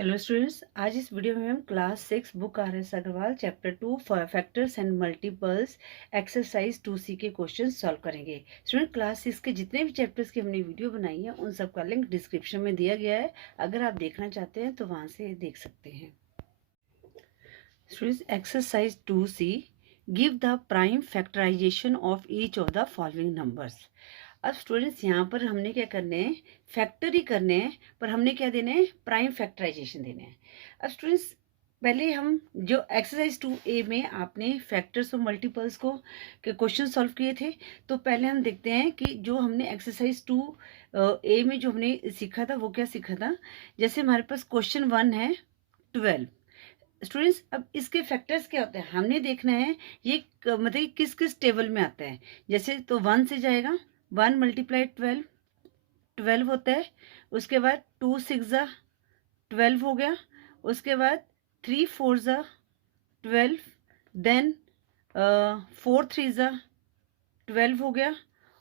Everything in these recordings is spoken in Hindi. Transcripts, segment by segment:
हेलो स्टूडेंट्स, आज इस वीडियो में हम class 6 book R S Aggarwal chapter 2 factors and multiples exercise 2C के क्वेश्चन सॉल्व करेंगे। स्टूडेंट, क्लास 6 के जितने भी चैप्टर्स की हमने वीडियो बनाई है उन सब का लिंक डिस्क्रिप्शन में दिया गया है। अगर आप देखना चाहते हैं तो वहाँ से देख सकते हैं। Students, exercise 2C, give the prime factorisation of each of the following numbers. अब स्टूडेंट्स यहाँ पर हमने क्या करने हैं, फैक्टर ही करने हैं, पर हमने क्या देने हैं, प्राइम फैक्टराइजेशन देने हैं। अब स्टूडेंट्स, पहले हम जो एक्सरसाइज 2A में आपने फैक्टर्स और मल्टीपल्स को के क्वेश्चन सॉल्व किए थे, तो पहले हम देखते हैं कि जो हमने एक्सरसाइज 2A में जो हमने सीखा था वो क्या सीखा था। जैसे हमारे पास क्वेश्चन 1 है 12। स्टूडेंट्स, अब इसके फैक्टर्स क्या होते हैं हमने देखना है, ये मतलब किस किस टेबल में आता है। जैसे तो 1 से जाएगा, 1 मल्टीप्लाई 12 12 होता है। उसके बाद 2 6 ज़ा 12 हो गया। उसके बाद 3 4 ज़ा 12, देन 4 3 ज़ा 12 हो गया।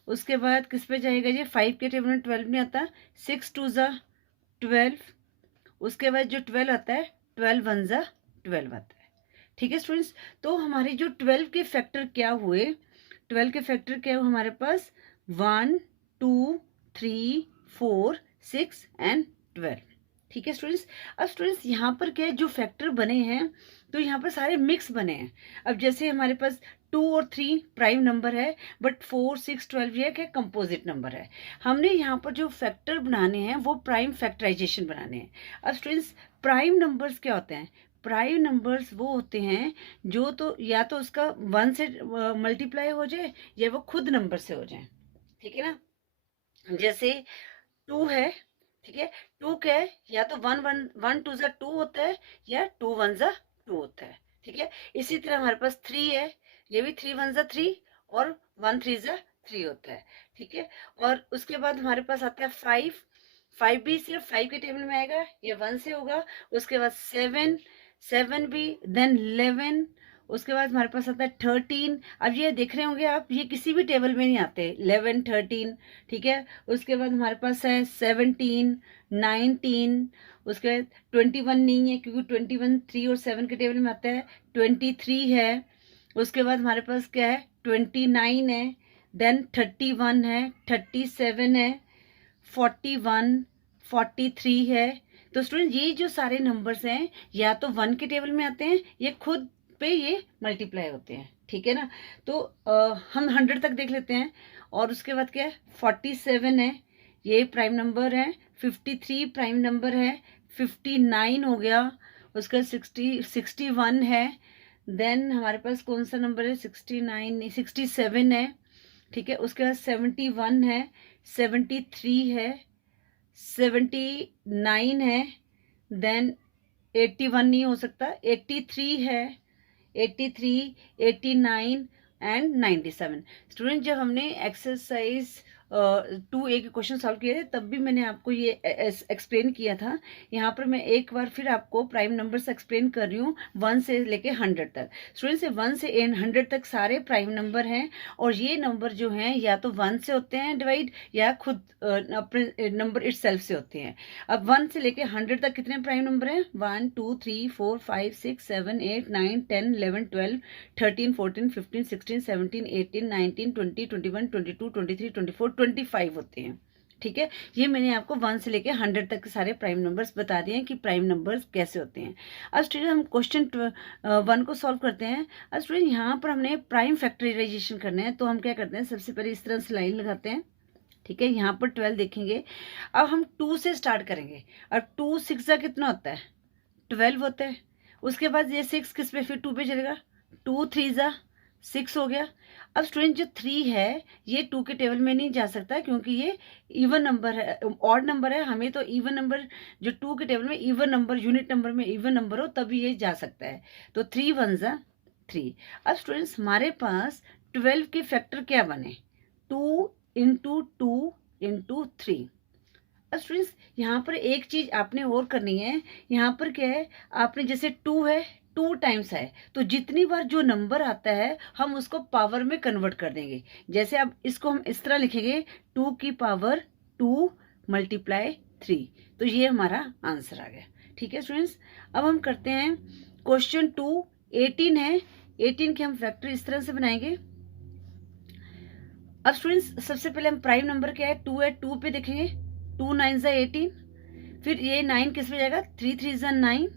उसके बाद किस पे जाएगा, ये 5 के टेबल में 12 नहीं आता, 6 2 ज़ा 12। उसके बाद जो 12 आता है, 12 1 ज़ा 12 आता है। ठीक है स्टूडेंट्स, तो हमारे जो 12 के फैक्टर क्या हुए, 12 के फैक्टर क्या हुए हमारे पास, 1 2 3 4 6 एंड 12। ठीक है स्टूडेंट्स। अब स्टूडेंट्स यहाँ पर क्या है, जो फैक्टर बने हैं तो यहाँ पर सारे मिक्स बने हैं। अब जैसे हमारे पास 2 और 3 प्राइम नंबर है, बट 4 6 12 ये क्या कंपोजिट नंबर है। हमने यहाँ पर जो फैक्टर बनाने हैं वो प्राइम फैक्टराइजेशन बनाने हैं। अब स्टूडेंट्स, प्राइम नंबर्स क्या होते हैं, प्राइम नंबर्स वो होते हैं जो तो या तो उसका 1 से मल्टीप्लाई हो जाए या वो खुद नंबर से हो जाए। ठीक है ना। जैसे 2 है, ठीक है, 2 क्या है, या तो 1 1 1 2 ज़ा 2 होता है या 2 1 ज़ा 2 होता है। ठीक है, इसी तरह हमारे पास 3 है, ये भी 3 1 ज़ा 3 और 1 3 ज़ा 3 होता है। ठीक है, और उसके बाद हमारे पास आता है 5, 5 भी सिर्फ 5 के टेबल में आएगा, ये 1 से होगा। उसके बाद 7, 7 भी, देन 11। उसके बाद हमारे पास आता है 13। अब ये देख रहे होंगे आप, ये किसी भी टेबल में नहीं आते, 11 13। ठीक है, उसके बाद हमारे पास है 17 19। उसके बाद 21 नहीं है क्योंकि 21 3 और 7 के टेबल में आता है, 23 है। उसके बाद हमारे पास क्या है, 29 है, देन 31 है, 37 है, 41 43 है। तो स्टूडेंट, ये जो सारे नंबर्स हैं या तो 1 के टेबल में आते हैं या खुद पे ये मल्टीप्लाई होते हैं। ठीक है ना। तो हम 100 तक देख लेते हैं। और उसके बाद क्या है, 47 है, ये प्राइम नंबर है। 53 प्राइम नंबर है। 59 हो गया। उसका 61 है। देन हमारे पास कौन सा नंबर है, 69 नहीं, 67 है। ठीक है, उसके बाद 71 है, 73 है, 79 है, देन 81 नहीं हो सकता, 83 है, 83 89 एंड 97। स्टूडेंट, जब हमने एक्सरसाइज 2A के क्वेश्चन सॉल्व किए थे तब भी मैंने आपको ये एक्सप्लेन किया था। यहाँ पर मैं एक बार फिर आपको प्राइम नंबर्स एक्सप्लेन कर रही हूँ 1 से लेके 100 तक। स्टूडेंट, से 1 से 100 तक सारे प्राइम नंबर हैं, और ये नंबर जो हैं या तो 1 से होते हैं डिवाइड या खुद अपने नंबर इटसेल्फ से होते हैं। अब 1 से लेके 100 तक कितने प्राइम नंबर हैं, 1 2 3 4 5 6 7 8 9 10 11 12 13 14 15 16 17 18 19 20 21 22 23 24 25 होते हैं। ठीक है, ये मैंने आपको 1 से लेके 100 तक के सारे प्राइम नंबर्स बता दिए हैं कि प्राइम नंबर्स कैसे होते हैं। अब स्टूडेंट, हम क्वेश्चन 1 को सॉल्व करते हैं। अब स्टूडेंट, यहाँ पर हमने प्राइम फैक्टराइजेशन करना है, तो हम क्या करते हैं, सबसे पहले इस तरह से लाइन लगाते हैं। ठीक है, यहाँ पर 12 देखेंगे। अब हम 2 से स्टार्ट करेंगे। अब 2 6 का कितना होता है, 12 होता है। उसके बाद ये 6 किस पे, फिर 2 पे चलेगा, 2 3 ज़ा 6 हो गया। अब स्टूडेंट, जो 3 है ये 2 के टेबल में नहीं जा सकता क्योंकि ये इवन नंबर है, ऑड नंबर है। हमें तो इवन नंबर, जो 2 के टेबल में इवन नंबर, यूनिट नंबर में इवन नंबर हो तभी ये जा सकता है। तो 3 1 ज़ा 3। अब स्टूडेंट्स, हमारे पास 12 के फैक्टर क्या बने, 2 इंटू 2 इंटू 3। अब स्टूडेंट्स, यहाँ पर एक चीज आपने और करनी है। यहाँ पर क्या है, आपने जैसे 2 है, 2 टाइम्स है, तो जितनी बार जो नंबर आता है हम उसको पावर में कन्वर्ट कर देंगे। जैसे अब इसको हम इस तरह लिखेंगे, 2 की पावर 2 मल्टीप्लाई 3, तो ये हमारा आंसर आ गया। ठीक है स्टूडेंट्स, अब हम करते हैं क्वेश्चन 2। 18 है, 18 के हम फैक्टर इस तरह से बनाएंगे। अब स्टूडेंट्स सबसे पहले हम प्राइम नंबर क्या है, 2 है, 2 पे देखेंगे, 2 9 ज़ा 18, फिर ये 9 किस पे जाएगा, 3 3 ज़ा 9,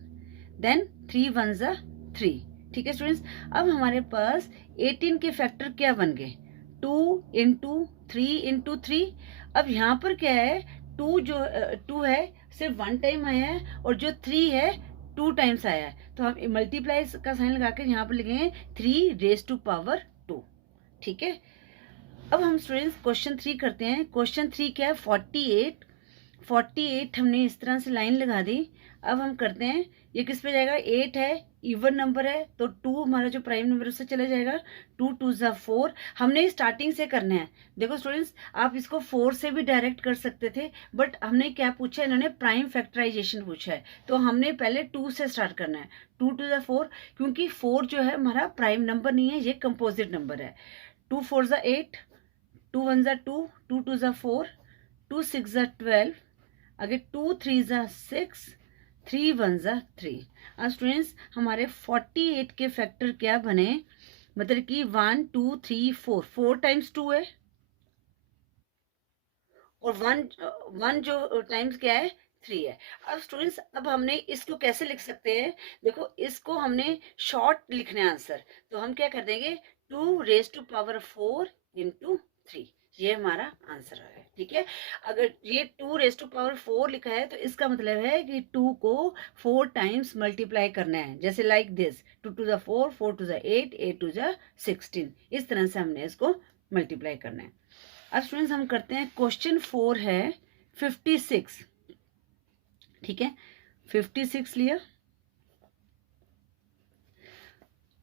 देन 3 1 ज़ा 3। ठीक है स्टूडेंट्स, अब हमारे पास 18 के फैक्टर क्या बन गए, 2 इंटू 3 इंटू 3। अब यहाँ पर क्या है, 2 है सिर्फ 1 टाइम आया है, और जो 3 है 2 टाइम्स आया है, तो हम मल्टीप्लाई का साइन लगा के यहाँ पर लिखेंगे 3 रेज टू पावर 2। ठीक है, अब हम स्टूडेंट्स क्वेश्चन 3 करते हैं। क्वेश्चन 3 क्या है, 48। 48 हमने इस तरह से लाइन लगा दी। अब हम करते हैं, ये किस पे जाएगा, 8 है, इवन नंबर है, तो 2 हमारा जो प्राइम नंबर उससे चला जाएगा, 2 2 ज़ा 4। हमने स्टार्टिंग से करना है। देखो स्टूडेंट्स, आप इसको 4 से भी डायरेक्ट कर सकते थे, बट हमने क्या पूछा, इन्होंने प्राइम फैक्टराइजेशन पूछा है, तो हमने पहले 2 से स्टार्ट करना है, 2 2 ज़ा 4, क्योंकि 4 जो है हमारा प्राइम नंबर नहीं है, ये कंपोजिट नंबर है। 2 4 ज़ा 8, 2 1 ज़ा 2, 2 2 ज़ा 4, 2 6 ज़ा 12, आगे 2 3 ज़ा 6, 3 1 ज़ा 3। अब स्टूडेंट्स हमारे 48 के फैक्टर क्या बने, मतलब कि 1 2 3 4, 4 टाइम्स 2 है, और 1 जो टाइम्स क्या है, 3 है। अब स्टूडेंट्स, अब हमने इसको कैसे लिख सकते हैं, देखो इसको हमने शॉर्ट लिखना है आंसर, तो हम क्या कर देंगे, 2 रेज टू पावर 4 इंटू 3, ये हमारा आंसर है। ठीक है, अगर ये 2 रेज टू पावर 4 लिखा है, तो इसका मतलब है कि 2 को 4 टाइम्स मल्टीप्लाई करना है, जैसे लाइक दिस, 2 2 ज़ा 4, 4 2 ज़ा 8, 8 2 ज़ा 16, इस तरह से हमने इसको मल्टीप्लाई करना है। अब स्टूडेंट्स हम करते हैं, क्वेश्चन 4 है 56। ठीक है, 56 लिया,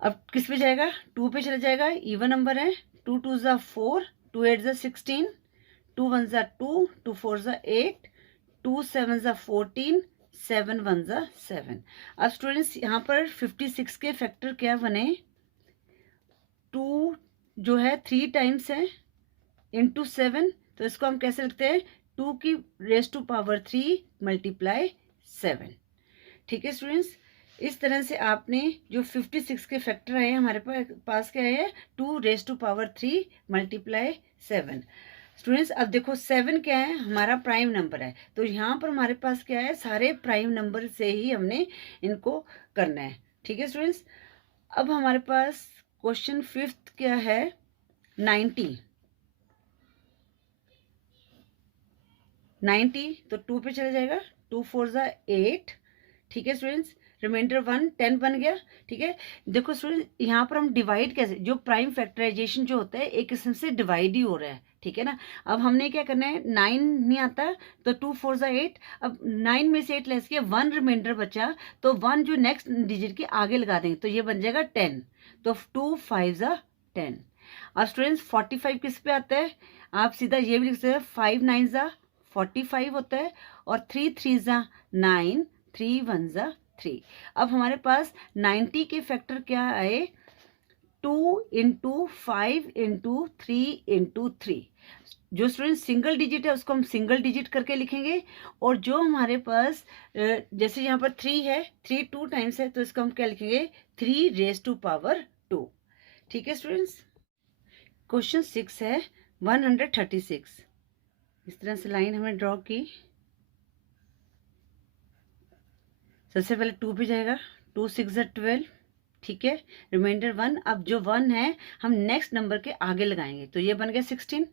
अब किस पे जाएगा, 2 पे चला जाएगा, इवन नंबर है, 2 2 ज़ा 4, 2 8 ज़ा 16, 2 1 ज़ा 2, 2 4 ज़ा 8, 2 7 ज़ा 14, 7 1 ज़ा 7। अब स्टूडेंट्स यहाँ पर 56 के फैक्टर क्या बने, 2 जो है 3 टाइम्स है इंटू 7, तो इसको हम कैसे लिखते हैं, 2 की रेज टू पावर 3 मल्टीप्लाई 7। ठीक है स्टूडेंट्स, इस तरह से आपने जो 56 के फैक्टर आए हमारे पास क्या है, 2 raise to power 3 multiply 7। Students अब देखो 7 क्या है, हमारा प्राइम नंबर है, तो यहाँ पर हमारे पास क्या है, सारे प्राइम नंबर से ही हमने इनको करना है। ठीक है स्टूडेंट्स, अब हमारे पास क्वेश्चन 5 क्या है, 90। 90 तो 2 पे चला जाएगा, 2 4 ज़ा 8। ठीक है स्टूडेंट्स, रिमाइंडर 1 10 बन गया। ठीक है, देखो स्टूडेंट्स यहाँ पर हम डिवाइड कैसे, जो प्राइम फैक्टराइजेशन जो होता है एक किस्म से डिवाइड ही हो रहा है। ठीक है ना, अब हमने क्या करना है, 9 नहीं आता, तो 2 4 ज़ा 8, अब 9 में से 8 लेस किया, 1 रिमाइंडर बचा, तो 1 जो नेक्स्ट डिजिट के आगे लगा देंगे, तो ये बन जाएगा 10, तो 2 5 ज़ा 10। अब स्टूडेंट्स 45 किस पे आता है, आप सीधा ये भी लिख सकते हैं, 5 9 ज़ा 45 होता है, और 3 3 ज़ा 9, 3 1 ज़ा 3। अब हमारे पास 90 के फैक्टर क्या आए, 2 इंटू 5 इंटू 3 इंटू 3। जो स्टूडेंट सिंगल डिजिट है उसको हम सिंगल डिजिट करके लिखेंगे, और जो हमारे पास जैसे यहाँ पर 3 है, 3 2 टाइम्स है, तो इसको हम क्या लिखेंगे, 3 रेज टू पावर 2। ठीक है स्टूडेंट्स, क्वेश्चन 6 है 136। इस तरह से लाइन हमने ड्रॉ की, सबसे पहले 2 पे जाएगा, 2 6 ज़ा 12। ठीक है, रिमाइंडर 1, अब जो 1 है हम नेक्स्ट नंबर के आगे लगाएंगे, तो ये बन गया 16,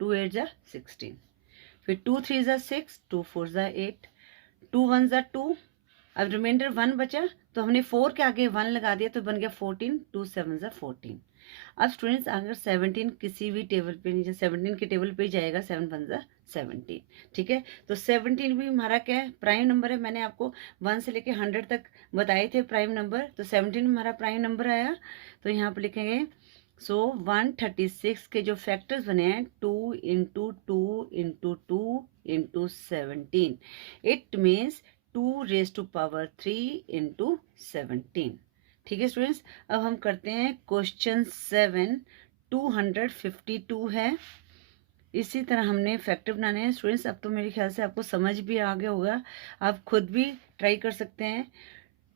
2 8 ज़ा 16, फिर 2 3 ज़ा 6, 2 4 ज़ा 8, 2 1 ज़ा 2, अब रिमाइंडर 1 बचा, तो हमने 4 के आगे 1 लगा दिया, तो बन गया 14, 2 7 ज़ा 14। अब स्टूडेंट्स अगर 17 किसी भी टेबल पे नीचे 17 के टेबल पे जाएगा, 7 1 ज़ा 17। ठीक है, तो 17 भी हमारा क्या है, प्राइम नंबर है, मैंने आपको 1 से लेके 100 तक बताए थे प्राइम नंबर, तो 17 हमारा प्राइम नंबर आया, तो यहाँ पर लिखेंगे, सो 136 के जो फैक्टर्स बने हैं, 2 into 2 into 2 into 17, it means 2 raise to power 3 into 17। ठीक है स्टूडेंट्स, अब हम करते हैं क्वेश्चन 7, 252 है। इसी तरह हमने फैक्टर बनाने हैं स्टूडेंट्स। अब तो मेरे ख्याल से आपको समझ भी आ गया होगा, आप खुद भी ट्राई कर सकते हैं।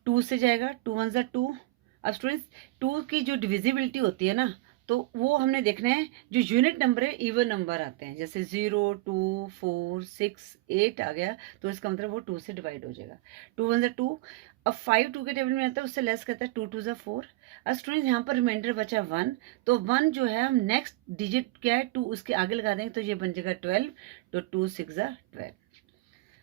2 से जाएगा, 2 1 ज़ा 2। अब स्टूडेंट्स 2 की जो डिविजिबिलिटी होती है ना, तो वो हमने देखना है जो यूनिट नंबर है इवन नंबर आते हैं, जैसे 0 2 4 6 8 आ गया तो इसका मतलब वो 2 से डिवाइड हो जाएगा। 2 1 ज़ा 2। अब 5 2 के टेबल में आता है, उससे लेस कहता है 2 2 ज़ा 4। अब स्टूडेंट्स यहाँ पर रिमाइंडर बचा 1, तो 1 जो है हम नेक्स्ट डिजिट क्या है 2 उसके आगे लगा देंगे तो ये बन जाएगा 12, तो 2 6 ज़ा 12।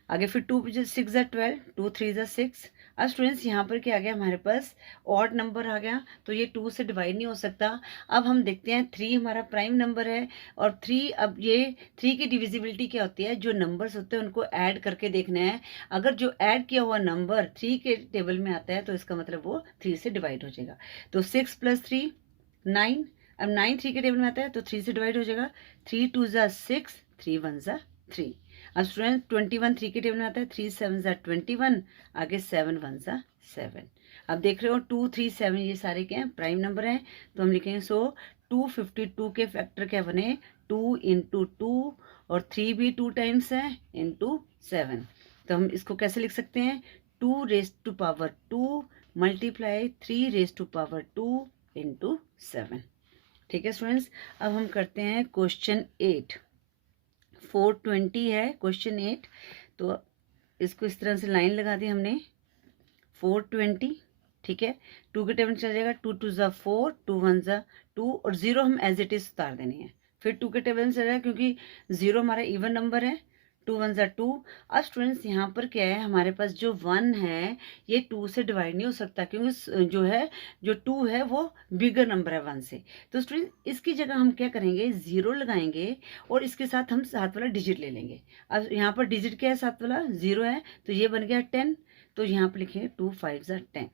आगे फिर 2 6 ज़ा 12, 2 3 ज़ा 6। अब स्टूडेंट्स यहाँ पर क्या आ गया हमारे पास ऑड नंबर आ गया, तो ये 2 से डिवाइड नहीं हो सकता। अब हम देखते हैं 3 हमारा प्राइम नंबर है और 3, अब ये 3 की डिविजिबिलिटी क्या होती है, जो नंबर्स होते हैं उनको ऐड करके देखना है। अगर जो ऐड किया हुआ नंबर 3 के टेबल में आता है तो इसका मतलब वो 3 से डिवाइड हो जाएगा। तो 6 + 3 9। अब 9 3 के टेबल में आता है तो 3 से डिवाइड हो जाएगा। 3 2 ज़ा 6, 3 1 ज़ा 3। अब स्टूडेंट 21 3 के टेबल में आता है, 3 7 ज़ा 21, आगे 7 1 ज़ा 7। अब देख रहे हो 2 3 7 ये सारे क्या हैं, प्राइम नंबर हैं, तो हम लिखेंगे सो 252 के फैक्टर क्या बने, 2 × 2, और 3 भी 2 टाइम्स है × 7। तो हम इसको कैसे लिख सकते हैं, 2⁻2 मल्टीप्लाई 3⁻2 × 7। ठीक है स्टूडेंट्स। अब हम करते हैं क्वेश्चन 8। 420 है क्वेश्चन 8, तो इसको इस तरह से लाइन लगा दी हमने 420। ठीक है, 2 के टेबल में चल जाएगा, 2 2 ज़ा 4, 2 1 ज़ा 2, और 0 हम एज इट इज उतार देनी है। फिर 2 के टेबल में चल जाएगा क्योंकि 0 हमारा इवन नंबर है, 2 1 ज़ा 2। अब स्टूडेंट्स यहाँ पर क्या है, हमारे पास जो 1 है ये 2 से डिवाइड नहीं हो सकता, क्योंकि जो है जो 2 है वो बिगर नंबर है 1 से। तो स्टूडेंट इसकी जगह हम क्या करेंगे, 0 लगाएंगे और इसके साथ हम साथ वाला डिजिट ले लेंगे। अब यहाँ पर डिजिट क्या है, साथ वाला 0 है, तो ये बन गया 10, तो यहाँ पर लिखेंगे 2 5 ज़ा 10।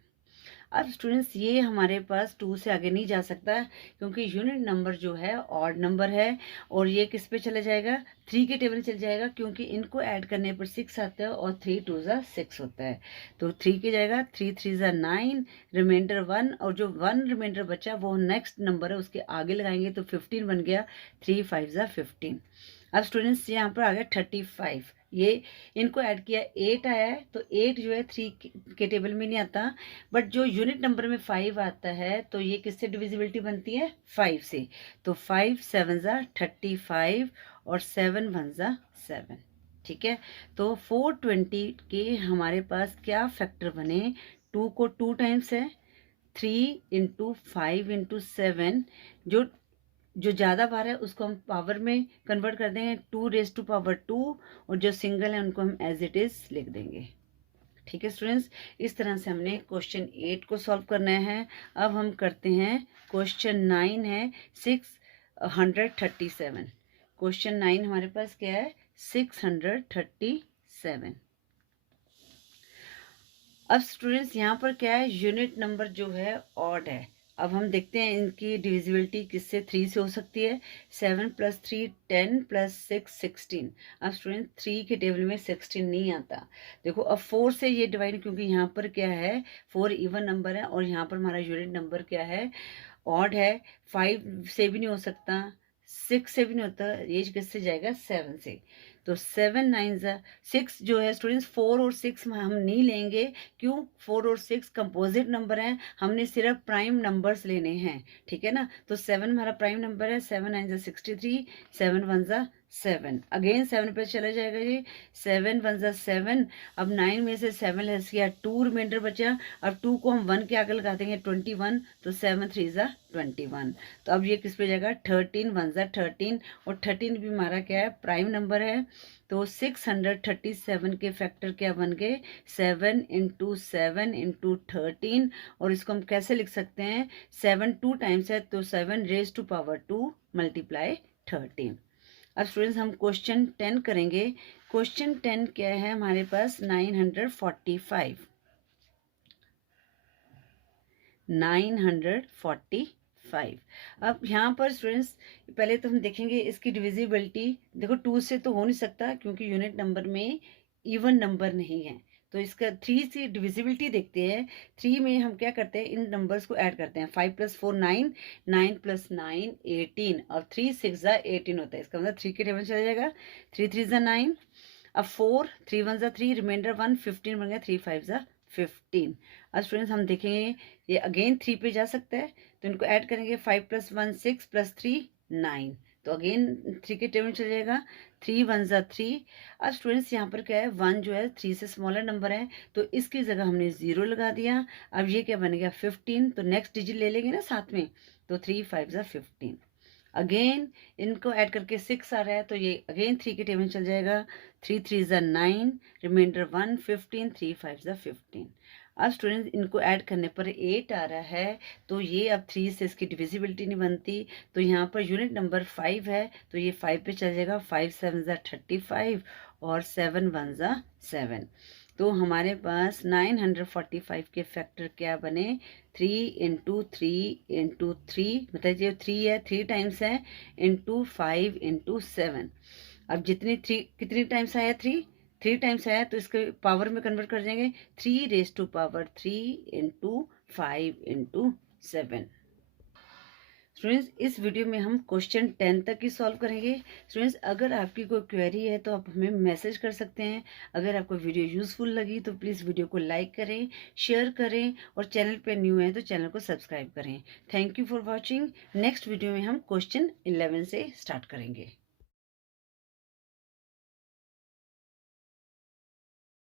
अब स्टूडेंट्स ये हमारे पास 2 से आगे नहीं जा सकता, क्योंकि यूनिट नंबर जो है ऑड नंबर है, और ये किस पे चला जाएगा, 3 के टेबल में चल जाएगा, क्योंकि इनको ऐड करने पर 6 आता है और 3 2 ज़ा 6 होता है, तो 3 के जाएगा, 3 3 ज़ा 9, रिमाइंडर 1, और जो 1 रिमाइंडर बचा वो नेक्स्ट नंबर है उसके आगे लगाएंगे तो 15 बन गया, 3 5 ज़ा 15। अब स्टूडेंट्स यहाँ पर आ गया 35, ये इनको ऐड किया 8 आया है, तो 8 जो है 3 के टेबल में नहीं आता, बट जो यूनिट नंबर में 5 आता है तो ये किससे डिविजिबिलिटी बनती है, 5 से। तो 5 7 ज़ा 35 और 7 1 ज़ा 7। ठीक है, तो 420 के हमारे पास क्या फैक्टर बने, 2 को 2 टाइम्स है, 3 × 5 × 7, जो ज़्यादा बार है उसको हम पावर में कन्वर्ट कर देंगे 2⁻², और जो सिंगल है उनको हम एज इट इज़ लिख देंगे। ठीक है स्टूडेंट्स, इस तरह से हमने क्वेश्चन 8 को सॉल्व करना है। अब हम करते हैं क्वेश्चन 9 है 637। क्वेश्चन 9 हमारे पास क्या है, 637। अब स्टूडेंट्स यहाँ पर क्या है, यूनिट नंबर जो है ऑड है। अब हम देखते हैं इनकी डिविजिबिलिटी किससे, 3 से हो सकती है। 7 + 3 10 + 6 16। अब स्टूडेंट 3 के टेबल में 16 नहीं आता। देखो अब 4 से ये डिवाइड, क्योंकि यहाँ पर क्या है 4 इवन नंबर है, और यहाँ पर हमारा यूनिट नंबर क्या है, ऑड है। 5 से भी नहीं हो सकता, 6 से भी नहीं होता, ये किससे जाएगा, 7 से। तो 7 9 ज़ा 6 जो है स्टूडेंट्स 4 और 6 हम नहीं लेंगे, क्यों, 4 और 6 कंपोजिट नंबर हैं, हमने सिर्फ प्राइम नंबर्स लेने हैं। ठीक है ना, तो 7 हमारा प्राइम नंबर है, 7 9 ज़ा 63, 7 1 ज़ा 7, अगेन 7 पे चला जाएगा जी, 7 1 ज़ा 7। अब 9 में से 7 लेस किया, 2 रिमाइंडर बचा, अब 2 को हम 1 के आगे लगा देंगे 21, तो 7 3 ज़ा 21। तो अब ये किस पे जाएगा, 13 1 ज़ा 13, और 13 भी हमारा क्या है, प्राइम नंबर है। तो 637 के फैक्टर क्या बन गए, 7 × 7 × 13, और इसको हम कैसे लिख सकते हैं, 7 2 टाइम्स है तो 7⁻² मल्टीप्लाई 13। अब स्टूडेंट्स हम क्वेश्चन 10 करेंगे। क्वेश्चन 10 क्या है हमारे पास, 945। 945। अब यहाँ पर स्टूडेंट्स पहले तो हम देखेंगे इसकी डिविजिबिलिटी। देखो 2 से तो हो नहीं सकता, क्योंकि यूनिट नंबर में इवन नंबर नहीं है, तो इसका 3 से डिविजिबिलिटी देखते हैं। 3 में हम क्या करते हैं, इन नंबर्स को ऐड करते हैं। 5 + 4 9, 9 + 9 18 और 3 6 18 होता है। इसका मतलब 3 के टेबल चला जाएगा। 3 3 9। अब 4 3 1 3, रिमाइंडर 1 15 बन गया। 3 5 15। अब स्टूडेंट्स हम देखेंगे ये अगेन 3 पे जा सकता है, तो इनको ऐड करेंगे। 5 + 1 6 + 3 9, तो अगेन 3 के टेबल चला जाएगा। 3 1 3। अब स्टूडेंट्स यहाँ पर क्या है, 1 जो है 3 से स्मॉलर नंबर है, तो इसकी जगह हमने 0 लगा दिया। अब ये क्या बन गया 15, तो नेक्स्ट डिजिट ले लेंगे ना साथ में, तो 3 5 15। अगेन इनको ऐड करके 6 आ रहा है, तो ये अगेन 3 के टेबल चल जाएगा। 3 3 9, रिमाइंडर 1 15, 3 5 15। अब स्टूडेंट्स इनको ऐड करने पर 8 आ रहा है, तो ये अब 3 से इसकी डिविजिबिलिटी नहीं बनती, तो यहाँ पर यूनिट नंबर 5 है, तो ये 5 पे चल जाएगा। 5 7 35 और 7 1 7। तो हमारे पास 945 के फैक्टर क्या बने, 3 × 3 × 3, मतलब जो 3 है 3 टाइम्स है, इंटू 5 × 7। अब जितनी 3 कितनी टाइम्स आया, 3 टाइम्स आया, तो इसके पावर में कन्वर्ट कर देंगे। 3⁻³ 3 × 5 × 7। स्टूडेंट्स इस वीडियो में हम क्वेश्चन 10 तक ही सॉल्व करेंगे। स्टूडेंट्स अगर आपकी कोई क्वेरी है तो आप हमें मैसेज कर सकते हैं। अगर आपको वीडियो यूज़फुल लगी तो प्लीज़ वीडियो को लाइक करें, शेयर करें, और चैनल पे न्यू है तो चैनल को सब्सक्राइब करें। Thank you for watching. Next video में हम क्वेश्चन 11 से स्टार्ट करेंगे।